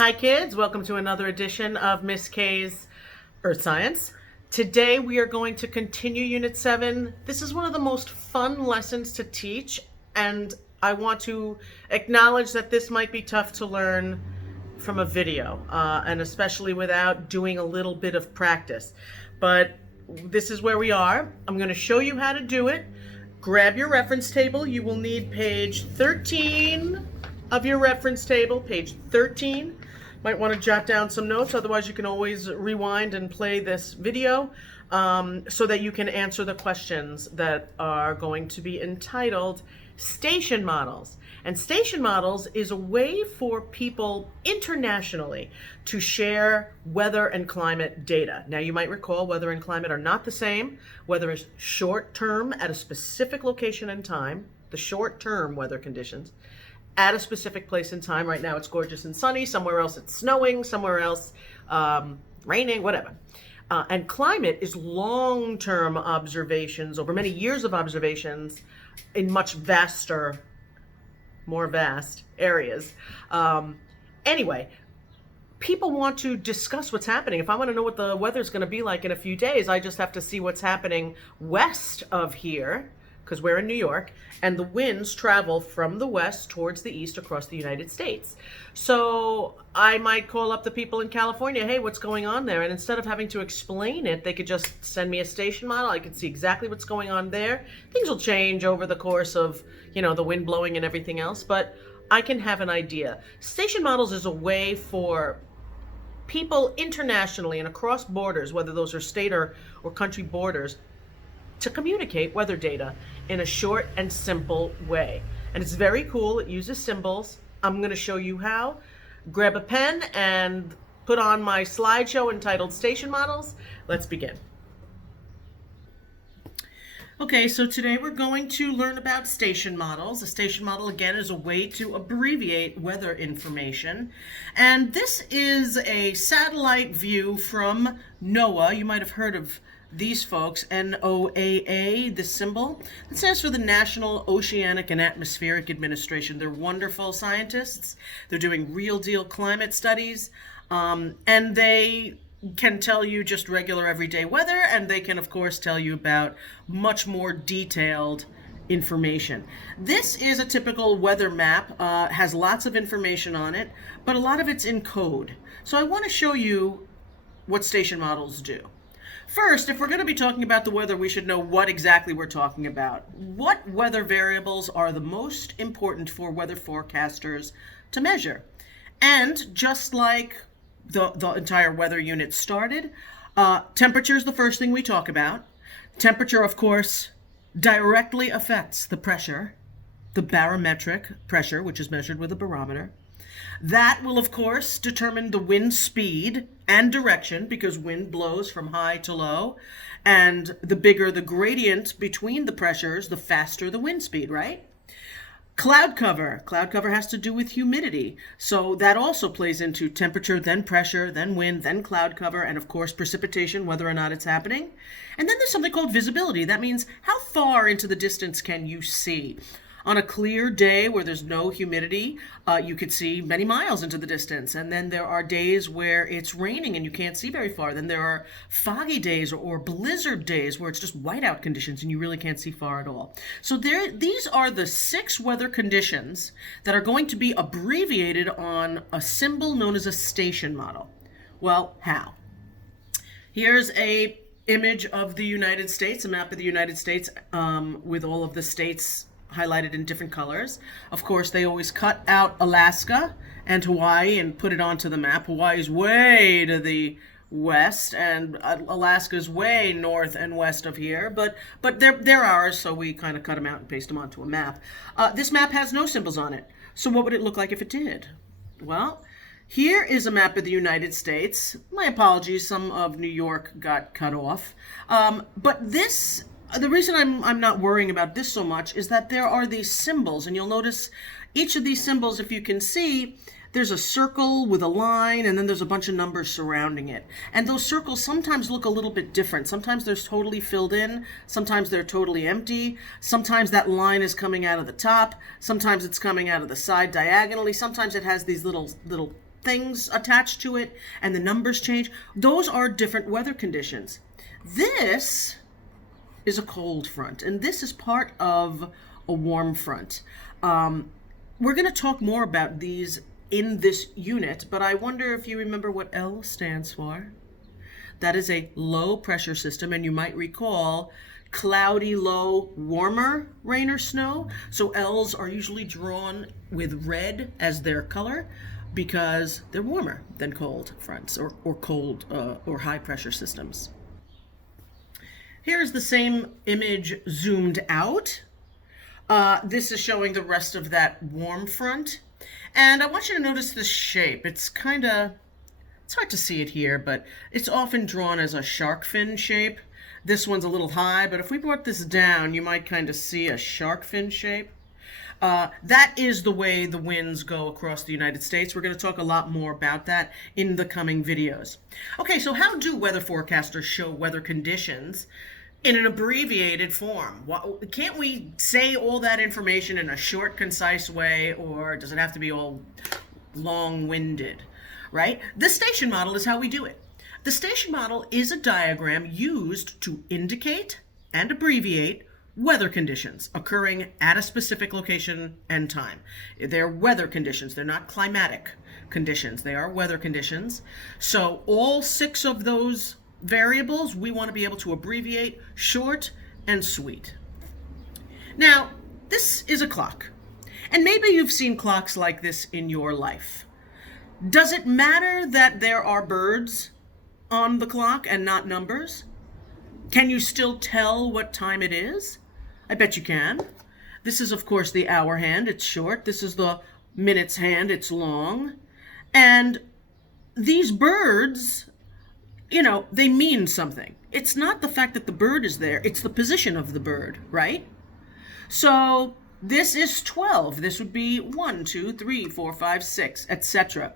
Hi kids, welcome to another edition of Miss K's Earth Science. Today we are going to continue Unit 7. This is one of the most fun lessons to teach, and I want to acknowledge that this might be tough to learn from a video, and especially without doing a little bit of practice. But this is where we are. I'm going to show you how to do it. Grab your reference table. You will need page 13 of your reference table, page 13. Might want to jot down some notes, otherwise you can always rewind and play this video so that you can answer the questions that are going to be entitled Station Models. And station models is a way for people internationally to share weather and climate data. Now you might recall weather and climate are not the same. Weather is short term at a specific location and time, the short term weather conditions at a specific place in time. Right now it's gorgeous and sunny, somewhere else it's snowing, somewhere else raining, whatever. And climate is long-term observations over many years of observations in much vaster, more vast areas. Anyway, people want to discuss what's happening. If I want to know what the weather's going to be like in a few days, I just have to see what's happening west of here, because we're in New York, and the winds travel from the west towards the east across the United States. So I might call up the people in California, hey, what's going on there? And instead of having to explain it, they could just send me a station model. I could see exactly what's going on there. Things will change over the course of, the wind blowing and everything else, but I can have an idea. Station models is a way for people internationally and across borders, whether those are state or country borders, to communicate weather data in a short and simple way. And it's very cool. It uses symbols. I'm going to show you how. Grab a pen and put on my slideshow entitled Station Models. Let's begin. Okay, so today we're going to learn about station models. A station model, again, is a way to abbreviate weather information. And this is a satellite view from NOAA. You might have heard of these folks, NOAA, this symbol. It stands for the National Oceanic and Atmospheric Administration. They're wonderful scientists. They're doing real deal climate studies, and they can tell you just regular everyday weather, and they can, of course, tell you about much more detailed information. This is a typical weather map, has lots of information on it, but a lot of it's in code. So I want to show you what station models do. First, if we're going to be talking about the weather, we should know what exactly we're talking about. What weather variables are the most important for weather forecasters to measure? And just like the entire weather unit started, temperature is the first thing we talk about. Temperature, of course, directly affects the pressure, the barometric pressure, which is measured with a barometer. That will, of course, determine the wind speed and direction, because wind blows from high to low. And the bigger the gradient between the pressures, the faster the wind speed, right? Cloud cover. Cloud cover has to do with humidity. So that also plays into temperature, then pressure, then wind, then cloud cover, and of course precipitation, whether or not it's happening. And then there's something called visibility. That means how far into the distance can you see? On a clear day where there's no humidity, you could see many miles into the distance. And then there are days where it's raining and you can't see very far. Then there are foggy days or blizzard days where it's just whiteout conditions and you really can't see far at all. So these are the 6 weather conditions that are going to be abbreviated on a symbol known as a station model. Well, how? Here's a image of the United States, a map of the United States with all of the states highlighted in different colors. Of course, they always cut out Alaska and Hawaii and put it onto the map. Hawaii's way to the west, and Alaska's way north and west of here, but they're ours, so we kind of cut them out and paste them onto a map. This map has no symbols on it. So what would it look like if it did? Well, here is a map of the United States. My apologies, some of New York got cut off. But this, the reason I'm not worrying about this so much is that there are these symbols, and you'll notice each of these symbols, if you can see, there's a circle with a line, and then there's a bunch of numbers surrounding it. And those circles sometimes look a little bit different. Sometimes they're totally filled in. Sometimes they're totally empty. Sometimes that line is coming out of the top. Sometimes it's coming out of the side diagonally. Sometimes it has these little things attached to it and the numbers change, those are different weather conditions. This is a cold front, and this is part of a warm front. We're going to talk more about these in this unit, but I wonder if you remember what L stands for. That is a low pressure system, and you might recall cloudy, low, warmer rain or snow. So L's are usually drawn with red as their color because they're warmer than cold fronts or cold or high pressure systems. Here's the same image zoomed out. This is showing the rest of that warm front. And I want you to notice this shape. It's hard to see it here, but it's often drawn as a shark fin shape. This one's a little high, but if we brought this down, you might kind of see a shark fin shape. That is the way the winds go across the United States. We're going to talk a lot more about that in the coming videos. Okay, so how do weather forecasters show weather conditions in an abbreviated form? Can't we say all that information in a short, concise way, or does it have to be all long-winded, right? The station model is how we do it. The station model is a diagram used to indicate and abbreviate weather conditions occurring at a specific location and time. They're weather conditions. They're not climatic conditions. They are weather conditions. So all 6 of those variables we want to be able to abbreviate short and sweet. Now, this is a clock. And maybe you've seen clocks like this in your life. Does it matter that there are birds on the clock and not numbers? Can you still tell what time it is? I bet you can. This is, of course, the hour hand. It's short. This is the minutes hand. It's long. And these birds, they mean something. It's not the fact that the bird is there. It's the position of the bird, right? So this is 12. This would be 1, 2, 3, 4, 5, 6, etc.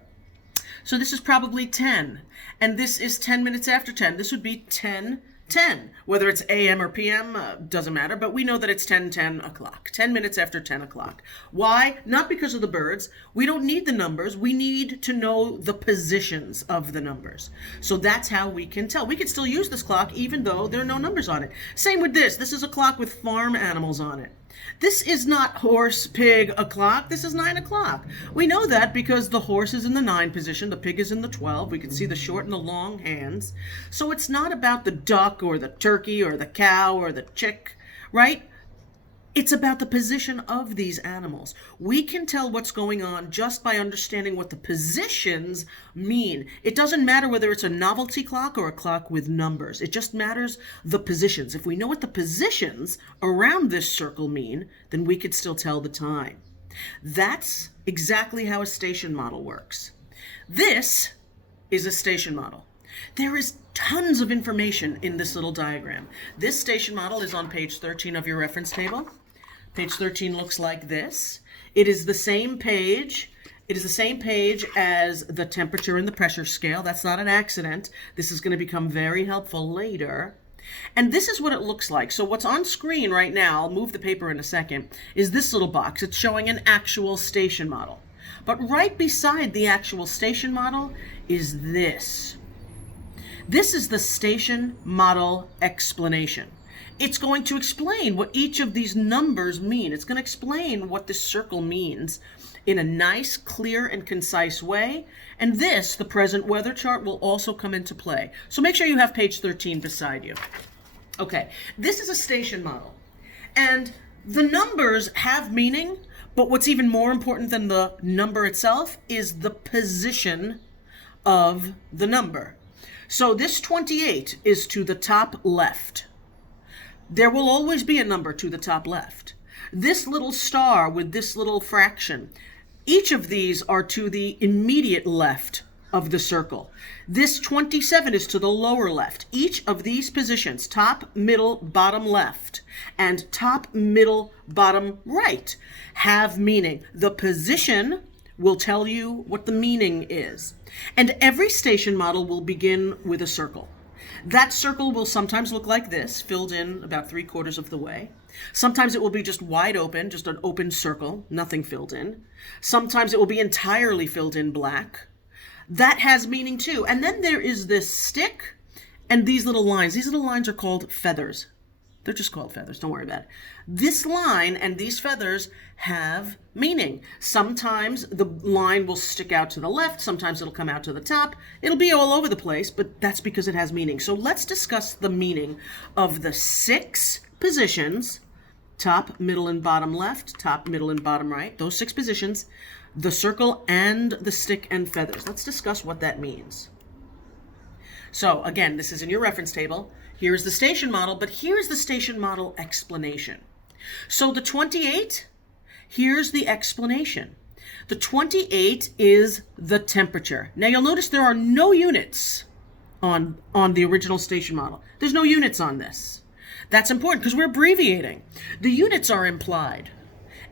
So this is probably 10. And this is 10 minutes after 10. This would be 10:10. Whether it's AM or PM, doesn't matter, but we know that it's 10 o'clock. 10 minutes after 10 o'clock. Why? Not because of the birds. We don't need the numbers. We need to know the positions of the numbers. So that's how we can tell. We can still use this clock even though there are no numbers on it. Same with this. This is a clock with farm animals on it. This is not horse, pig, o'clock. This is 9 o'clock. We know that because the horse is in the 9 position, the pig is in the 12. We can see the short and the long hands. So it's not about the duck or the turkey or the cow or the chick, right? It's about the position of these animals. We can tell what's going on just by understanding what the positions mean. It doesn't matter whether it's a novelty clock or a clock with numbers. It just matters the positions. If we know what the positions around this circle mean, then we could still tell the time. That's exactly how a station model works. This is a station model. There is tons of information in this little diagram. This station model is on page 13 of your reference table. Page 13 looks like this. It is the same page. It is the same page as the temperature and the pressure scale. That's not an accident. This is going to become very helpful later. And this is what it looks like. So what's on screen right now, I'll move the paper in a second, is this little box. It's showing an actual station model. But right beside the actual station model is this. This is the station model explanation. It's going to explain what each of these numbers mean. It's going to explain what this circle means in a nice, clear, and concise way. And this, the present weather chart, will also come into play. So make sure you have page 13 beside you. Okay, this is a station model. And the numbers have meaning, but what's even more important than the number itself is the position of the number. So this 28 is to the top left. There will always be a number to the top left. This little star with this little fraction, each of these are to the immediate left of the circle. This 27 is to the lower left. Each of these positions, top, middle, bottom left, and top, middle, bottom right, have meaning. The position will tell you what the meaning is. And every station model will begin with a circle. That circle will sometimes look like this, filled in about 3/4 of the way. Sometimes it will be just wide open, just an open circle, nothing filled in. Sometimes it will be entirely filled in black. That has meaning too. And then there is this stick and these little lines. These little lines are called feathers. They're just called feathers. Don't worry about it. This line and these feathers have meaning. Sometimes the line will stick out to the left. Sometimes it'll come out to the top. It'll be all over the place, but that's because it has meaning. So let's discuss the meaning of the 6 positions: top, middle, and bottom left, top, middle, and bottom right. Those 6 positions, the circle and the stick and feathers. Let's discuss what that means. So again, this is in your reference table. Here's the station model, but here's the station model explanation. So the 28, here's the explanation. The 28 is the temperature. Now you'll notice there are no units on the original station model. There's no units on this. That's important because we're abbreviating. The units are implied.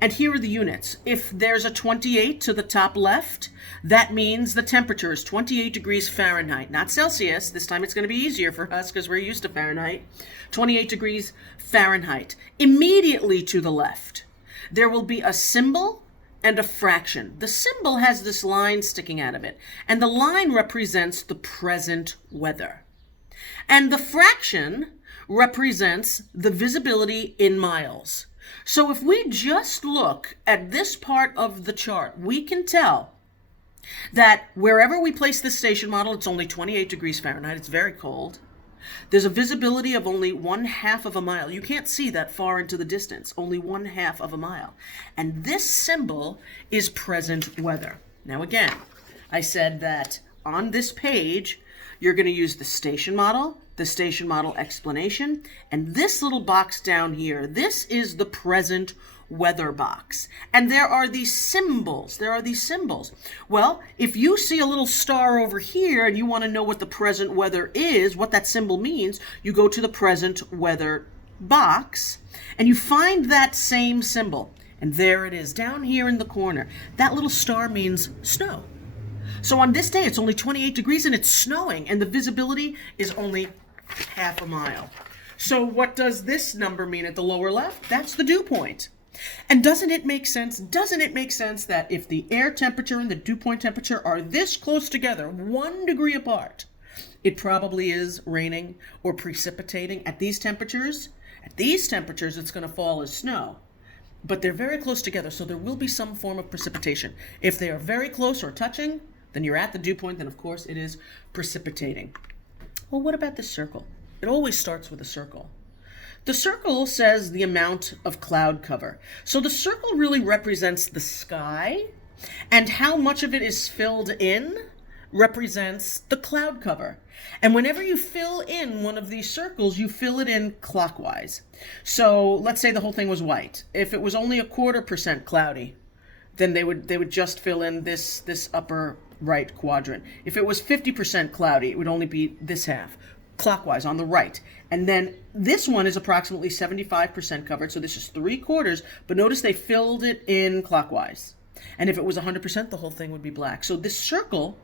And here are the units. If there's a 28 to the top left, that means the temperature is 28 degrees Fahrenheit, not Celsius. This time it's going to be easier for us because we're used to Fahrenheit. 28 degrees Fahrenheit. Immediately to the left, there will be a symbol and a fraction. The symbol has this line sticking out of it, and the line represents the present weather. And the fraction represents the visibility in miles. So if we just look at this part of the chart, we can tell that wherever we place this station model, it's only 28 degrees Fahrenheit. It's very cold. There's a visibility of only 1/2 of a mile. You can't see that far into the distance, only 1/2 of a mile. And this symbol is present weather. Now again, I said that on this page, you're going to use the station model explanation, and this little box down here, this is the present weather box. And there are these symbols. Well, if you see a little star over here and you want to know what the present weather is, what that symbol means, you go to the present weather box and you find that same symbol. And there it is, down here in the corner. That little star means snow. So on this day, it's only 28 degrees and it's snowing, and the visibility is only 1/2 a mile. So what does this number mean at the lower left? That's the dew point. And doesn't it make sense? Doesn't it make sense that if the air temperature and the dew point temperature are this close together, 1 degree apart, it probably is raining or precipitating at these temperatures? At these temperatures, it's going to fall as snow. But they're very close together, so there will be some form of precipitation. If they are very close or touching, then you're at the dew point, then of course it is precipitating. Well, what about this circle? It always starts with a circle. The circle says the amount of cloud cover. So the circle really represents the sky, and how much of it is filled in represents the cloud cover. And whenever you fill in one of these circles, you fill it in clockwise. So let's say the whole thing was white. If it was only 1/4% cloudy, then they would just fill in this upper right quadrant. If it was 50% cloudy, it would only be this half, clockwise on the right. And then this one is approximately 75% covered, so this is 3/4, but notice they filled it in clockwise. And if it was 100%, the whole thing would be black. So this circle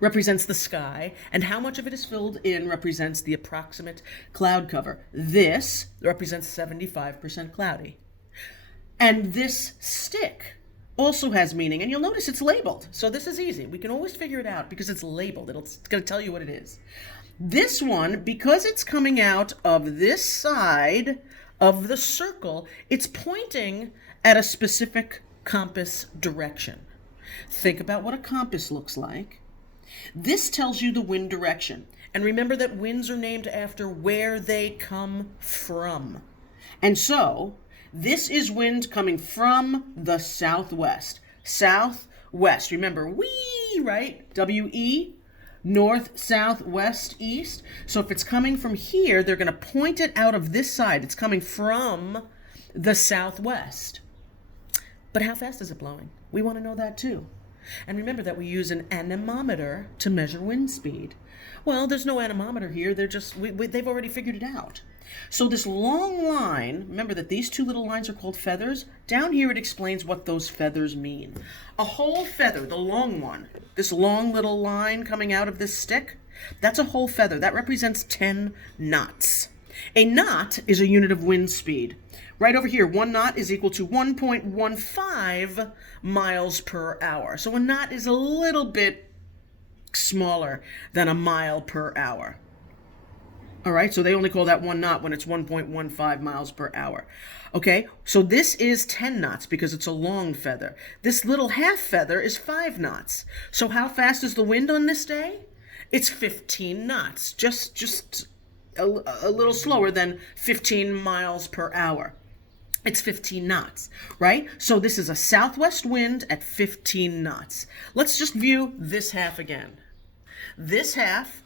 represents the sky, and how much of it is filled in represents the approximate cloud cover. This represents 75% cloudy. And this stick also has meaning, and you'll notice it's labeled. So this is easy. We can always figure it out because it's labeled. It's going to tell you what it is. This one, because it's coming out of this side of the circle, it's pointing at a specific compass direction. Think about what a compass looks like. This tells you the wind direction. And remember that winds are named after where they come from. And so this is wind coming from the southwest. Southwest. Remember, wee, right? W-E, north, south, west, east. So if it's coming from here, they're going to point it out of this side. It's coming from the southwest. But how fast is it blowing? We want to know that too. And remember that we use an anemometer to measure wind speed. Well, there's no anemometer here. They've already figured it out. So this long line, remember that these two little lines are called feathers. Down here it explains what those feathers mean. A whole feather, the long one, this long little line coming out of this stick, that's a whole feather. That represents 10 knots. A knot is a unit of wind speed. Right over here, 1 knot is equal to 1.15 miles per hour. So a knot is a little bit smaller than a mile per hour. All right, so they only call that 1 knot when it's 1.15 miles per hour. Okay, so this is 10 knots because it's a long feather. This little half feather is 5 knots. So how fast is the wind on this day? It's 15 knots, just a little slower than 15 miles per hour. It's 15 knots, right? So this is a southwest wind at 15 knots. Let's just view this half again. This half,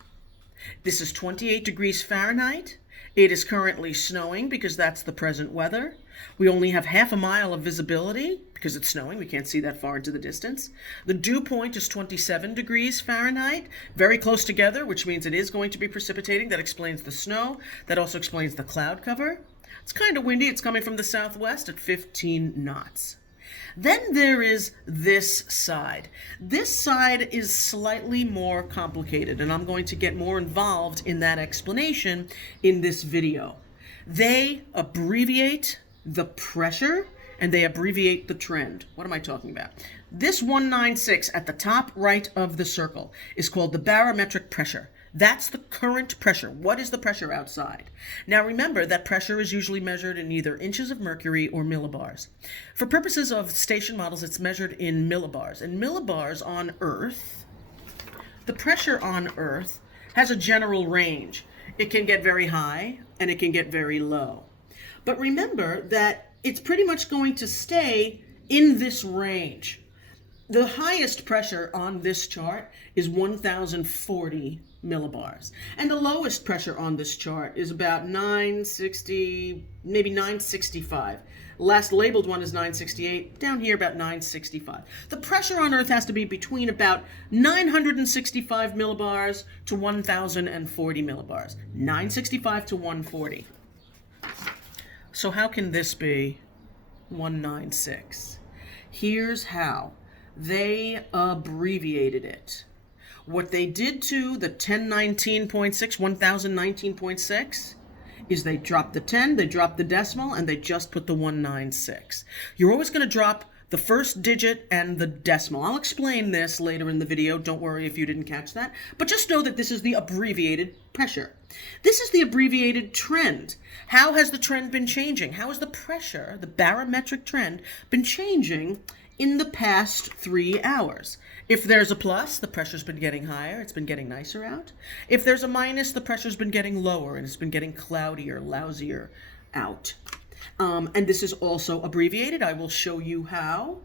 this is 28 degrees Fahrenheit. It is currently snowing because that's the present weather. We only have half a mile of visibility because it's snowing. We can't see that far into the distance. The dew point is 27 degrees Fahrenheit, very close together, which means it is going to be precipitating. That explains the snow. That also explains the cloud cover. It's kind of windy. It's coming from the southwest at 15 knots. Then there is this side. This side is slightly more complicated, and I'm going to get more involved in that explanation in this video. They abbreviate the pressure and they abbreviate the trend. What am I talking about? This 196 at the top right of the circle is called the barometric pressure. That's the current pressure. What is the pressure outside? Now remember that pressure is usually measured in either inches of mercury or millibars. For purposes of station models, it's measured in millibars. And millibars on Earth, the pressure on Earth has a general range. It can get very high and it can get very low. But remember that it's pretty much going to stay in this range. The highest pressure on this chart is 1,040 millibars. And the lowest pressure on this chart is about 960, maybe 965. Last labeled one is 968, down here about 965. The pressure on Earth has to be between about 965 millibars to 1,040 millibars. 965 to 140. So how can this be 196? Here's how. They abbreviated it. What they did to the 1019.6, 1019.6, is they dropped the 10, they dropped the decimal, and they just put the 196. You're always going to drop the first digit and the decimal. I'll explain this later in the video. Don't worry if you didn't catch that. But just know that this is the abbreviated pressure. This is the abbreviated trend. How has the trend been changing? How has the pressure, the barometric trend, been changing in the past 3 hours? If there's a plus, the pressure's been getting higher, it's been getting nicer out. If there's a minus, the pressure's been getting lower and it's been getting cloudier, lousier out. And this is also abbreviated. I will show you how.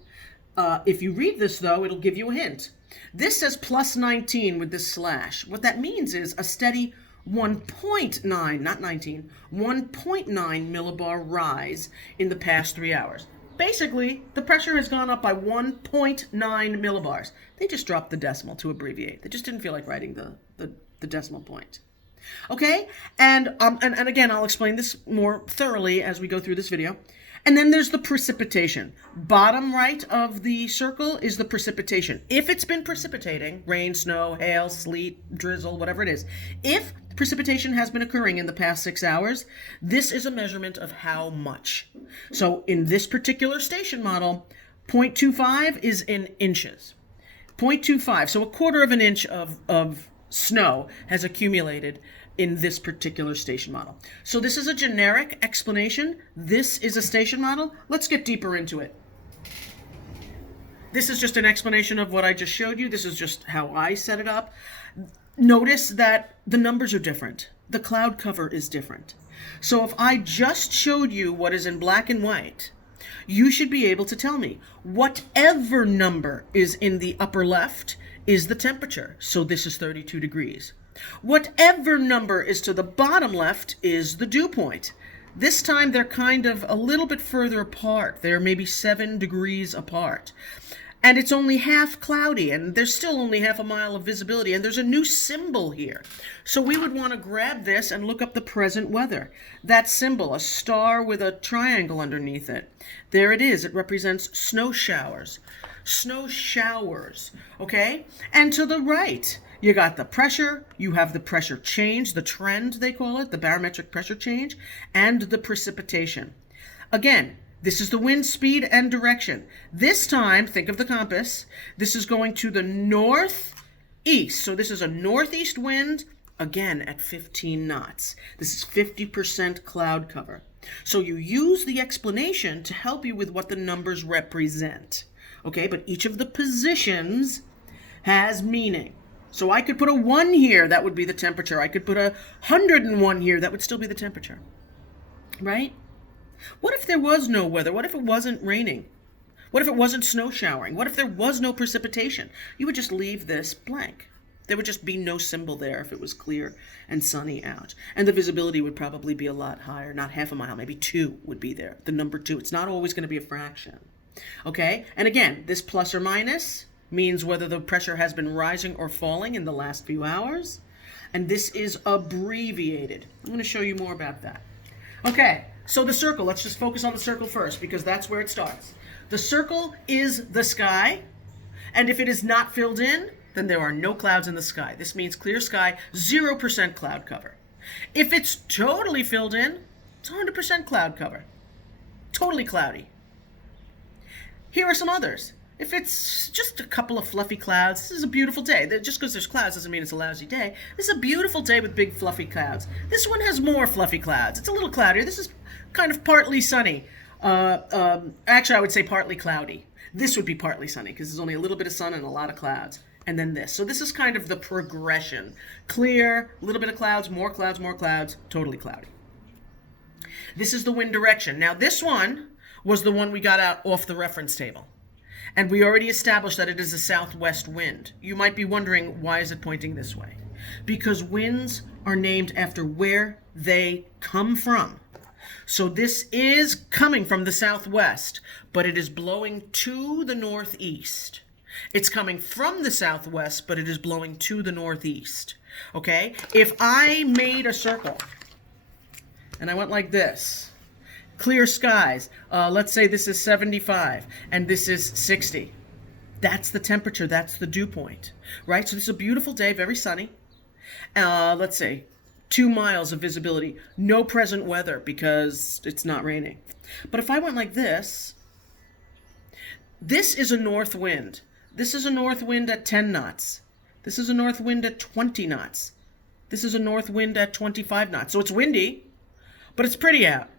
If you read this, though, it'll give you a hint. This says plus 19 with this slash. What that means is a steady 1.9, not 19, 1.9 millibar rise in the past 3 hours. Basically, the pressure has gone up by 1.9 millibars. They just dropped the decimal to abbreviate. They just didn't feel like writing the decimal point. Okay, and again, I'll explain this more thoroughly as we go through this video. And then there's the precipitation. Bottom right of the circle is the precipitation. If it's been precipitating, rain, snow, hail, sleet, drizzle, whatever it is, if precipitation has been occurring in the past 6 hours, this is a measurement of how much. So in this particular station model, 0.25 is in inches. 0.25, so a quarter of an inch of snow has accumulated in this particular station model. So this is a generic explanation. This is a station model. Let's get deeper into it. This is just an explanation of what I just showed you. This is just how I set it up. Notice that the numbers are different. The cloud cover is different. So if I just showed you what is in black and white, you should be able to tell me whatever number is in the upper left is the temperature. So this is 32 degrees. Whatever number is to the bottom left is the dew point. This time they're kind of a little bit further apart. They're maybe 7 degrees apart. And it's only half cloudy, and there's still only half a mile of visibility, and there's a new symbol here. So we would want to grab this and look up the present weather. That symbol, a star with a triangle underneath it. There it is. It represents snow showers. Snow showers, okay? And to the right, you got the pressure, you have the pressure change, the trend they call it, the barometric pressure change, and the precipitation. Again, this is the wind speed and direction. This time, think of the compass. This is going to the north east. So this is a northeast wind, again at 15 knots. This is 50% cloud cover. So you use the explanation to help you with what the numbers represent. Okay, but each of the positions has meaning. So I could put a 1 here, that would be the temperature. I could put 101 here, that would still be the temperature. Right? What if there was no weather? What if it wasn't raining? What if it wasn't snow showering? What if there was no precipitation? You would just leave this blank. There would just be no symbol there if it was clear and sunny out. And the visibility would probably be a lot higher, not half a mile, maybe 2 would be there. The number 2, it's not always going to be a fraction. Okay? And again, this plus or minus means whether the pressure has been rising or falling in the last few hours. And this is abbreviated. I'm going to show you more about that. Okay, so the circle, let's just focus on the circle first because that's where it starts. The circle is the sky, and if it is not filled in, then there are no clouds in the sky. This means clear sky, 0% cloud cover. If it's totally filled in, it's 100% cloud cover. Totally cloudy. Here are some others. If it's just a couple of fluffy clouds, this is a beautiful day. Just because there's clouds doesn't mean it's a lousy day. This is a beautiful day with big fluffy clouds. This one has more fluffy clouds. It's a little cloudier. This is kind of partly sunny. Actually, I would say partly cloudy. This would be partly sunny because there's only a little bit of sun and a lot of clouds. And then this. So this is kind of the progression. Clear, a little bit of clouds, more clouds, totally cloudy. This is the wind direction. Now this one was the one we got out off the reference table. And we already established that it is a southwest wind. You might be wondering, why is it pointing this way? Because winds are named after where they come from. So this is coming from the southwest, but it is blowing to the northeast. It's coming from the southwest, but it is blowing to the northeast. Okay? If I made a circle and I went like this, clear skies, let's say this is 75 and this is 60. That's the temperature, that's the dew point, right? So this is a beautiful day, very sunny. Let's say 2 miles of visibility, no present weather because it's not raining. But if I went like this, this is a north wind. This is a north wind at 10 knots. This is a north wind at 20 knots. This is a north wind at 25 knots. So it's windy, but it's pretty out.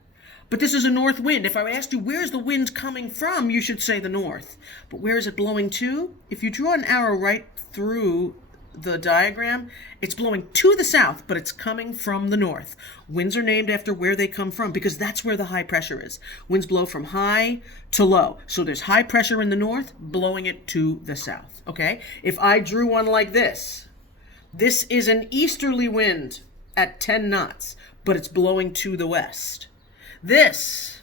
But this is a north wind. If I asked you, where's the wind coming from, you should say the north. But where is it blowing to? If you draw an arrow right through the diagram, it's blowing to the south, but it's coming from the north. Winds are named after where they come from because that's where the high pressure is. Winds blow from high to low. So there's high pressure in the north, blowing it to the south, okay? If I drew one like this is an easterly wind at 10 knots, but it's blowing to the west. This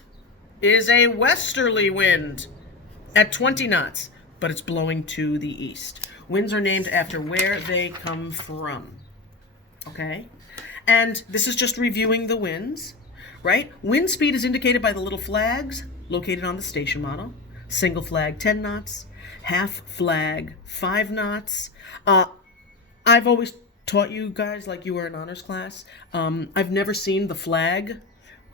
is a westerly wind at 20 knots, but it's blowing to the east. Winds are named after where they come from, okay? And this is just reviewing the winds, right? Wind speed is indicated by the little flags located on the station model. Single flag, 10 knots. Half flag, 5 knots. I've always taught you guys like you were in honors class. I've never seen the flag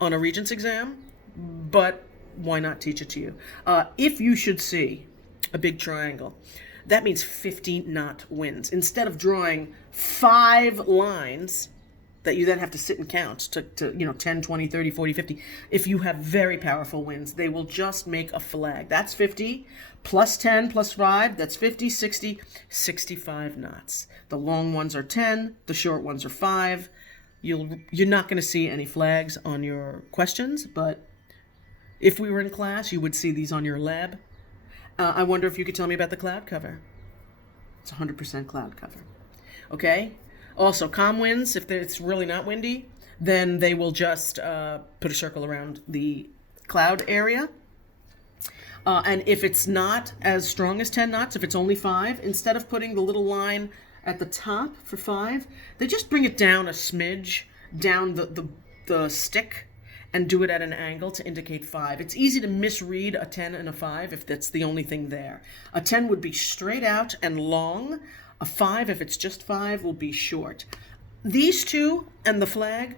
on a Regents exam, but why not teach it to you? If you should see a big triangle, that means 50-knot winds. Instead of drawing 5 lines that you then have to sit and count to 10, 20, 30, 40, 50. If you have very powerful winds, they will just make a flag. That's 50 plus 10 plus 5. That's 50, 60, 65 knots. The long ones are 10. The short ones are 5. You're not going to see any flags on your questions, but if we were in class, you would see these on your lab. I wonder if you could tell me about the cloud cover. It's 100% cloud cover. Okay? Also, calm winds, if it's really not windy, then they will just put a circle around the cloud area. And if it's not as strong as 10 knots, if it's only 5, instead of putting the little line at the top for 5, they just bring it down a smidge, down the stick, and do it at an angle to indicate 5. It's easy to misread a 10 and a 5 if that's the only thing there. A 10 would be straight out and long. A 5, if it's just 5, will be short. These two and the flag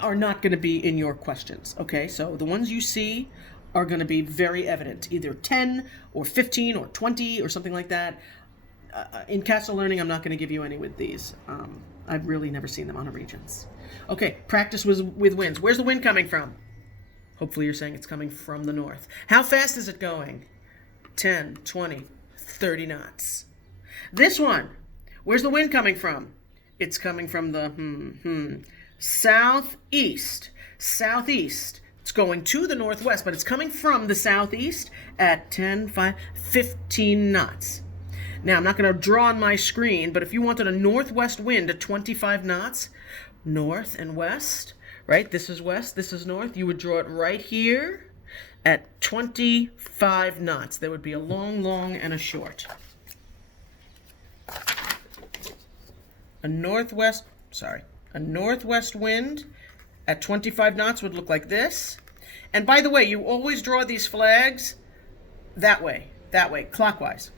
are not going to be in your questions, okay? So the ones you see are going to be very evident, either 10 or 15 or 20 or something like that. in Castle Learning, I'm not going to give you any with these. I've really never seen them on a Regents. Okay, practice with winds. Where's the wind coming from? Hopefully you're saying it's coming from the north. How fast is it going? 10, 20, 30 knots. This one, where's the wind coming from? It's coming from the southeast. Southeast. It's going to the northwest, but it's coming from the southeast at 10, 5, 15 knots. Now, I'm not going to draw on my screen, but if you wanted a northwest wind at 25 knots, north and west, right? This is west, this is north. You would draw it right here at 25 knots. There would be a long, long, and a short. A northwest wind at 25 knots would look like this. And by the way, you always draw these flags that way, clockwise,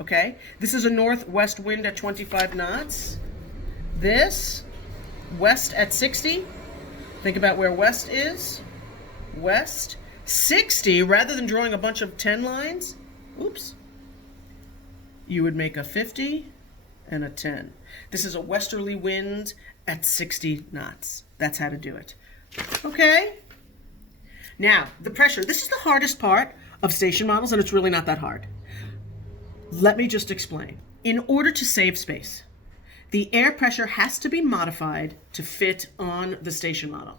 okay? This is a northwest wind at 25 knots. This, west at 60. Think about where west is. West, 60, rather than drawing a bunch of 10 lines, you would make a 50 and a 10. This is a westerly wind at 60 knots. That's how to do it. Okay? Now, the pressure. This is the hardest part of station models, and it's really not that hard. Let me just explain. In order to save space, the air pressure has to be modified to fit on the station model.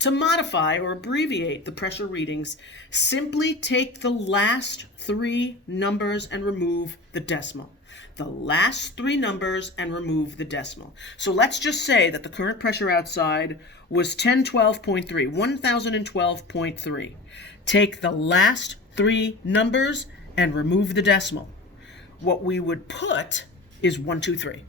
To modify or abbreviate the pressure readings, simply take the last three numbers and remove the decimal. The last three numbers and remove the decimal. So let's just say that the current pressure outside was 1012.3, 1012.3. Take the last three numbers and remove the decimal. What we would put is 123.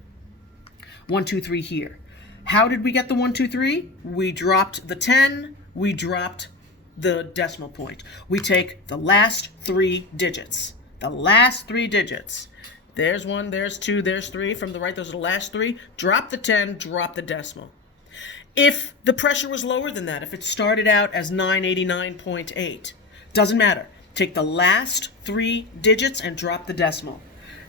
123 here. How did we get the 123? We dropped the 10, we dropped the decimal point. We take the last three digits. The last three digits. There's 1, there's 2, there's 3. From the right, those are the last three. Drop the 10, drop the decimal. If the pressure was lower than that, if it started out as 989.8, doesn't matter. Take the last three digits and drop the decimal.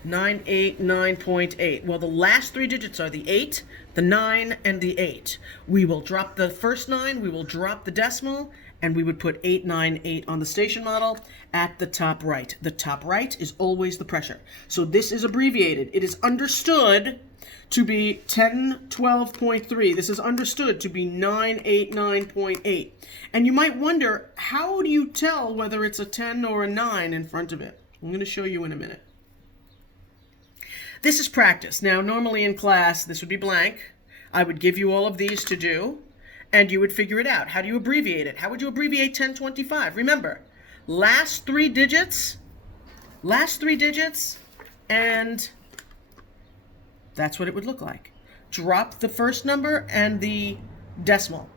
989.8. Well, the last three digits are the 8, the 9, and the 8. We will drop the first 9, we will drop the decimal, and we would put 898 on the station model at the top right. The top right is always the pressure. So this is abbreviated. It is understood to be 1012.3. This is understood to be 989.8. And you might wonder, how do you tell whether it's a 10 or a 9 in front of it? I'm going to show you in a minute. This is practice. Now, normally in class, this would be blank. I would give you all of these to do, and you would figure it out. How do you abbreviate it? How would you abbreviate 1025? Remember, last three digits, and that's what it would look like. Drop the first number and the decimal.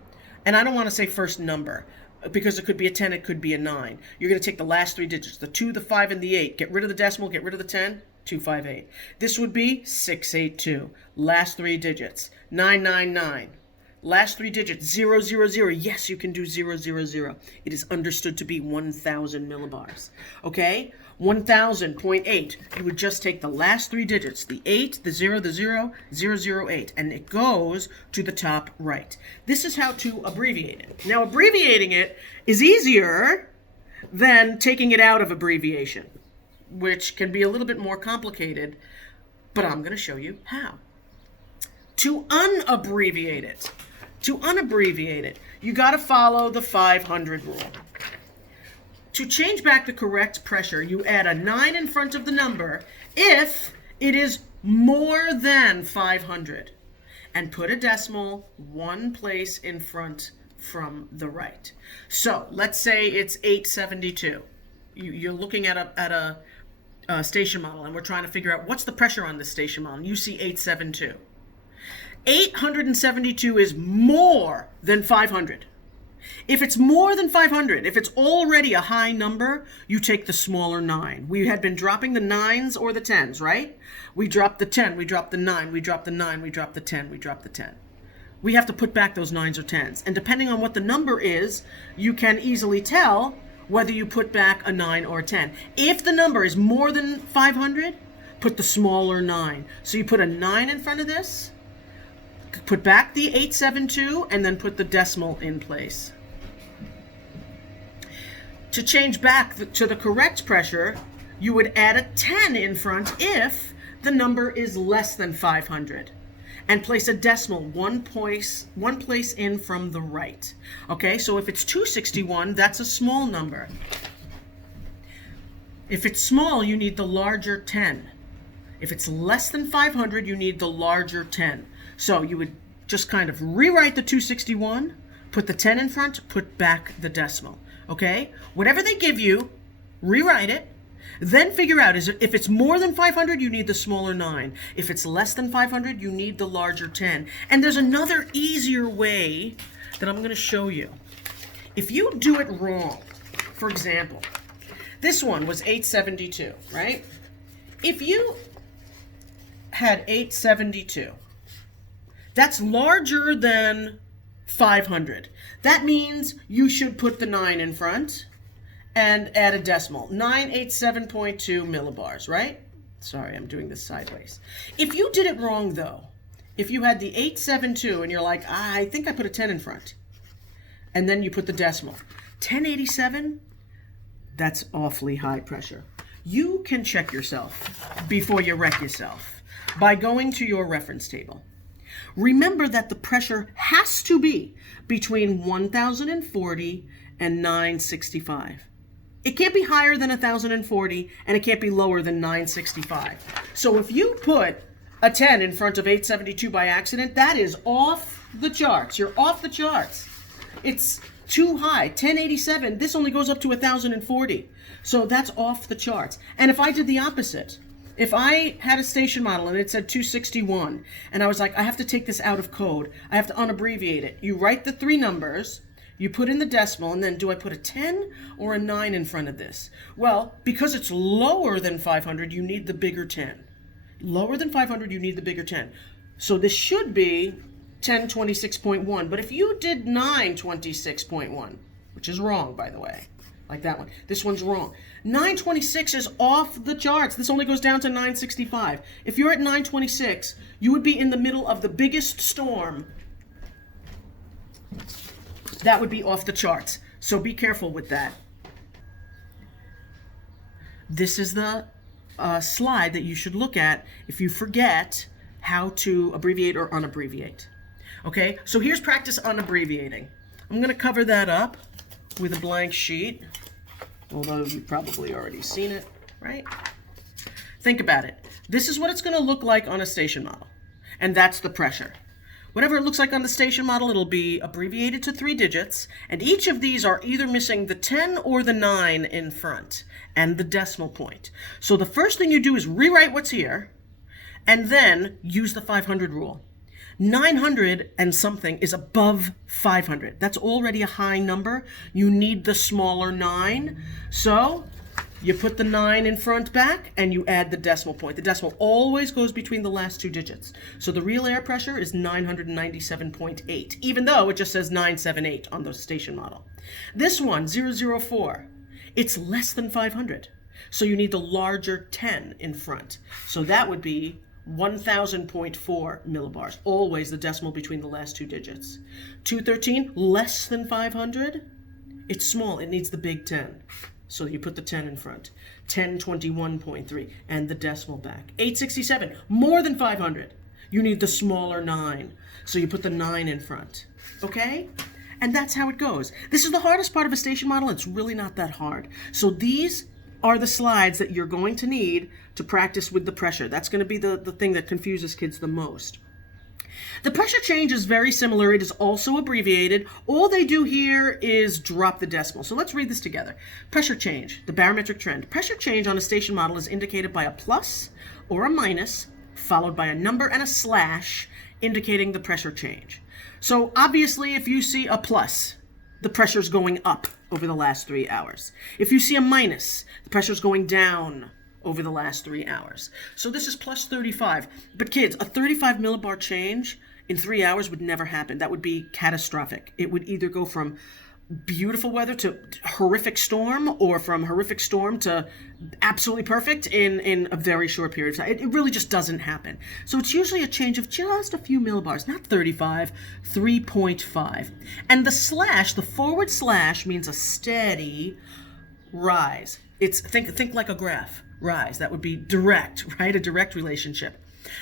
And I don't want to say first number, because it could be a 10, it could be a 9. You're going to take the last three digits, the 2, the 5, and the 8. Get rid of the decimal, get rid of the 10. 258. This would be 682. Last three digits. 999. Last three digits. 000. Yes, you can do 000. It is understood to be 1,000 millibars. Okay? 1,000.8. You would just take the last three digits. The 8, the 0, the 0, 008. And it goes to the top right. This is how to abbreviate it. Now, abbreviating it is easier than taking it out of abbreviation, which can be a little bit more complicated, but I'm going to show you how. To unabbreviate it, you got to follow the 500 rule. To change back the correct pressure, you add a 9 in front of the number if it is more than 500, and put a decimal one place in front from the right. So let's say it's 872. You're looking at a station model, and we're trying to figure out what's the pressure on this station model. You see 872. 872 is more than 500. If it's more than 500, if it's already a high number, you take the smaller 9. We had been dropping the 9s or the 10s, right? We dropped the 10, we dropped the 9, we dropped the 9, we dropped the 10, we dropped the 10. We have to put back those 9s or 10s. And depending on what the number is, you can easily tell whether you put back a 9 or a 10. If the number is more than 500, put the smaller 9. So you put a 9 in front of this, put back the 872, and then put the decimal in place. To change back to the correct pressure, you would add a 10 in front if the number is less than 500. And place a decimal one place in from the right. Okay, so if it's 261, that's a small number. If it's small, you need the larger 10. If it's less than 500, you need the larger 10. So you would just kind of rewrite the 261, put the 10 in front, put back the decimal. Okay, whatever they give you, rewrite it. Then figure out, if it's more than 500, you need the smaller 9. If it's less than 500, you need the larger 10. And there's another easier way that I'm going to show you. If you do it wrong, for example, this one was 872, right? If you had 872, that's larger than 500. That means you should put the 9 in front and add a decimal, 987.2 millibars, right? Sorry, I'm doing this sideways. If you did it wrong, though, if you had the 872 and you're like, I think I put a 10 in front, and then you put the decimal, 1087, that's awfully high pressure. You can check yourself before you wreck yourself by going to your reference table. Remember that the pressure has to be between 1040 and 965. It can't be higher than 1040, and it can't be lower than 965. So if you put a 10 in front of 872 by accident, that is off the charts. You're off the charts. It's too high. 1087, this only goes up to 1040. So that's off the charts. And if I did the opposite, if I had a station model and it said 261, and I was like, I have to take this out of code, I have to unabbreviate it. You write the 3 numbers, you put in the decimal, and then do I put a 10 or a 9 in front of this? Well, because it's lower than 500, you need the bigger 10. Lower than 500, you need the bigger 10. So this should be 1026.1, but if you did 926.1, which is wrong, by the way, like that one, this one's wrong. 926 is off the charts. This only goes down to 965. If you're at 926, you would be in the middle of the biggest storm. That would be off the charts. So be careful with that. This is the slide that you should look at if you forget how to abbreviate or unabbreviate. Okay, so here's practice unabbreviating. I'm going to cover that up with a blank sheet, although you've probably already seen it, right? Think about it. This is what it's going to look like on a station model, and that's the pressure. Whatever it looks like on the station model, it'll be abbreviated to 3 digits, and each of these are either missing the 10 or the 9 in front, and the decimal point. So the first thing you do is rewrite what's here, and then use the 500 rule. 900 and something is above 500. That's already a high number. You need the smaller 9. So you put the 9 in front back and you add the decimal point. The decimal always goes between the last 2 digits. So the real air pressure is 997.8, even though it just says 978 on the station model. This one, 004, it's less than 500. So you need the larger 10 in front. So that would be 1000.4 millibars, always the decimal between the last 2 digits. 213, less than 500. It's small, it needs the big 10. So you put the 10 in front. 1021.3, and the decimal back. 867, more than 500. You need the smaller 9. So you put the 9 in front. Okay? And that's how it goes. This is the hardest part of a station model. It's really not that hard. So these are the slides that you're going to need to practice with the pressure. That's going to be the thing that confuses kids the most. The pressure change is very similar. It is also abbreviated. All they do here is drop the decimal. So let's read this together. Pressure change, the barometric trend. Pressure change on a station model is indicated by a plus or a minus, followed by a number and a slash, indicating the pressure change. So obviously, if you see a plus, the pressure's going up over the last 3 hours. If you see a minus, the pressure's going down over the last 3 hours. So this is plus 35. But kids, a 35 millibar change in 3 hours would never happen. That would be catastrophic. It would either go from beautiful weather to horrific storm, or from horrific storm to absolutely perfect in a very short period of time. It really just doesn't happen. So it's usually a change of just a few millibars, not 35, 3.5. And the slash, the forward slash, means a steady rise. It's think like a graph. Rise. That would be direct, right? A direct relationship.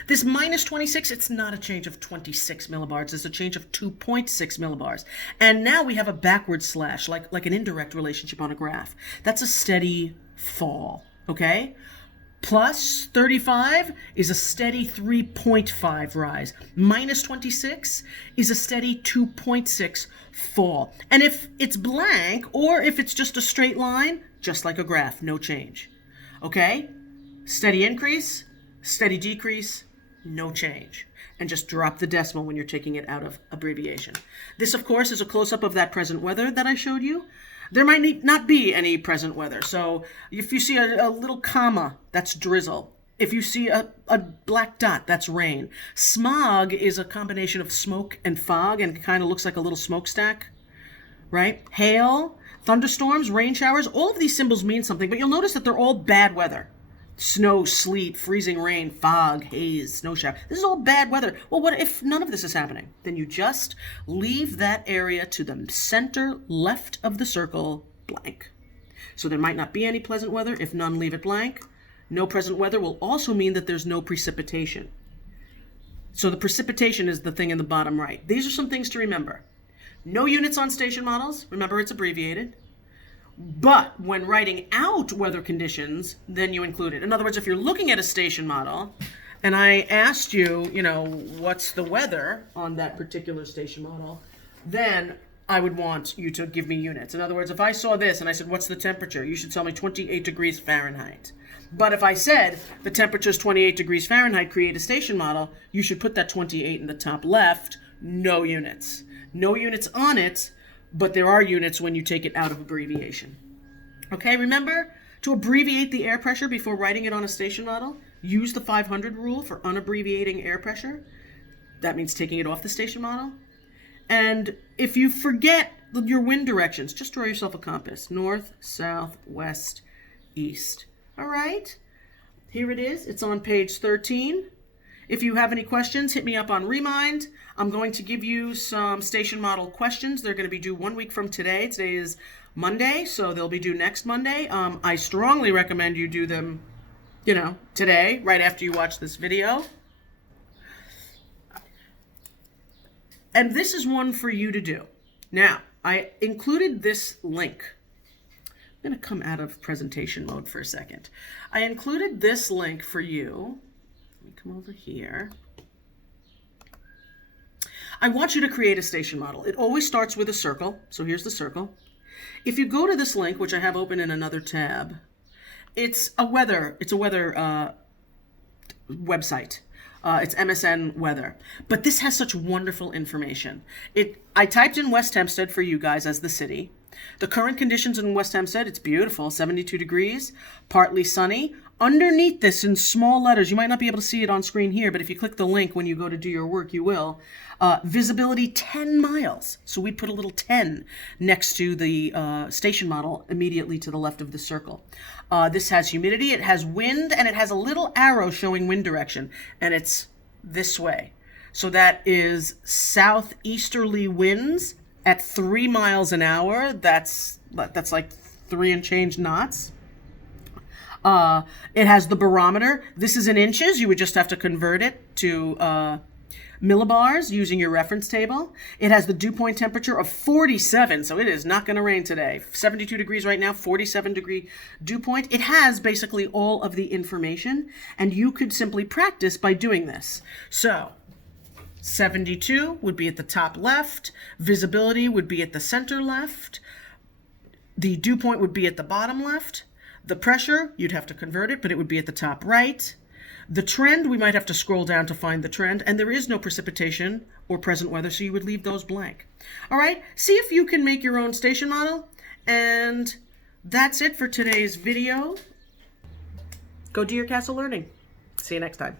This minus 26, it's not a change of 26 millibars. It's a change of 2.6 millibars. And now we have a backward slash, like an indirect relationship on a graph. That's a steady fall, okay? Plus 35 is a steady 3.5 rise. Minus 26 is a steady 2.6 fall. And if it's blank, or if it's just a straight line, just like a graph, no change. Okay? Steady increase, steady decrease, no change. And just drop the decimal when you're taking it out of abbreviation. This, of course, is a close-up of that present weather that I showed you. There might not be any present weather. So if you see a little comma, that's drizzle. If you see a black dot, that's rain. Smog is a combination of smoke and fog and kind of looks like a little smokestack, right? Hail, thunderstorms, rain showers, all of these symbols mean something, but you'll notice that they're all bad weather. Snow, sleet, freezing rain, fog, haze, snow shower. This is all bad weather. Well, what if none of this is happening? Then you just leave that area to the center left of the circle blank. So there might not be any pleasant weather. If none, leave it blank. No present weather will also mean that there's no precipitation. So the precipitation is the thing in the bottom right. These are some things to remember. No units on station models. Remember, it's abbreviated. But when writing out weather conditions, then you include it. In other words, if you're looking at a station model, and I asked you, what's the weather on that particular station model, then I would want you to give me units. In other words, if I saw this and I said, what's the temperature? You should tell me 28 degrees Fahrenheit. But if I said the temperature is 28 degrees Fahrenheit, create a station model, you should put that 28 in the top left, no units. No units on it, but there are units when you take it out of abbreviation. Okay, remember to abbreviate the air pressure before writing it on a station model. Use the 500 rule for unabbreviating air pressure. That means taking it off the station model. And if you forget your wind directions, just draw yourself a compass. North, south, west, east. All right, here it is. It's on page 13. If you have any questions, hit me up on Remind. I'm going to give you some station model questions. They're going to be due 1 week from today. Today is Monday, so they'll be due next Monday. I strongly recommend you do them, today, right after you watch this video. And this is one for you to do. Now, I included this link. I'm going to come out of presentation mode for a second. I included this link for you. Let me come over here. I want you to create a station model. It always starts with a circle. So here's the circle. If you go to this link, which I have open in another tab, it's a weather website. It's MSN Weather. But this has such wonderful information. I typed in West Hempstead for you guys as the city. The current conditions in West Hempstead, it's beautiful, 72 degrees, partly sunny. Underneath this in small letters, you might not be able to see it on screen here, but if you click the link when you go to do your work, you will. Visibility 10 miles. So we put a little 10 next to the station model immediately to the left of the circle. This has humidity, it has wind, and it has a little arrow showing wind direction, and it's this way. So that is southeasterly winds at 3 miles an hour. That's like 3 and change knots. It has the barometer. This is in inches. You would just have to convert it to millibars using your reference table. It has the dew point temperature of 47, so it is not going to rain today. 72 degrees right now, 47 degree dew point. It has basically all of the information, and you could simply practice by doing this. So 72 would be at the top left. Visibility would be at the center left. The dew point would be at the bottom left. The pressure, you'd have to convert it, but it would be at the top right. The trend, we might have to scroll down to find the trend, and there is no precipitation or present weather, so you would leave those blank. All right, see if you can make your own station model, and that's it for today's video. Go do your castle learning. See you next time.